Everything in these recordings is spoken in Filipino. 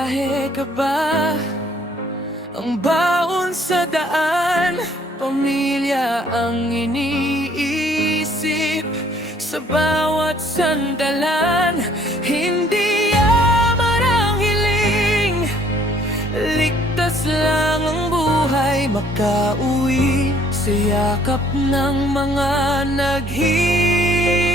biyahe ka ba? Ang baon sa daan, pamilya ang iniisip. Sa bawat sandalan, hindi yaman ang hiling. Ligtas lang ang buhay, makauwi sa yakap ng mga naghihintay.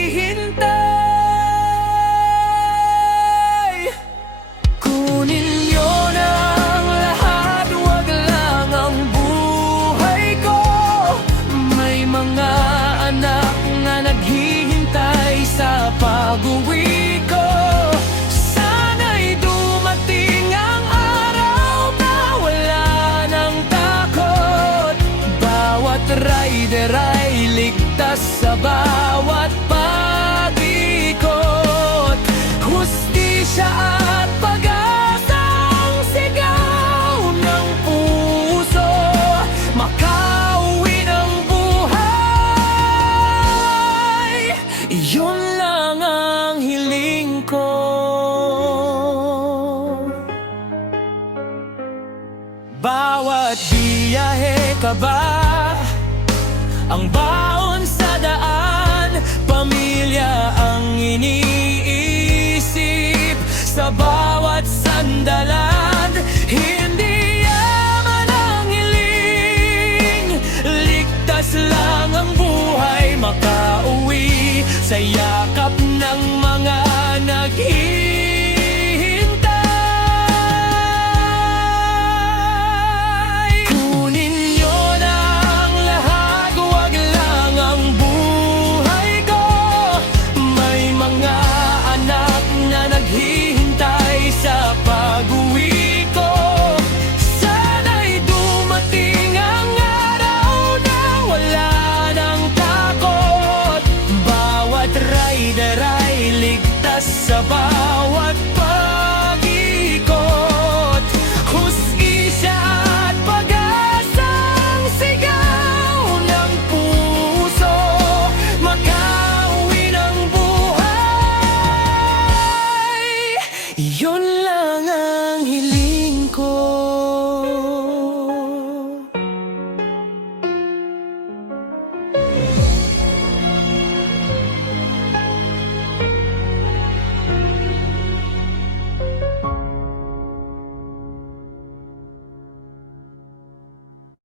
Kunin niyo na ang lahat, wag lang ang buhay ko. May mga anak na naghihintay sa pag-uwi ko. Sana'y dumating ang araw na wala ng takot. Bawat rider ay ligtas sa bawat pag-ikot. Hustisya at pag-asa ang sigaw ng puso. Makauwi ng buhay, iyon lang ang hiling ko. Bawat biyahe ka ba? Ang baon sa daan, pamilya ang iniisip. Sa bawat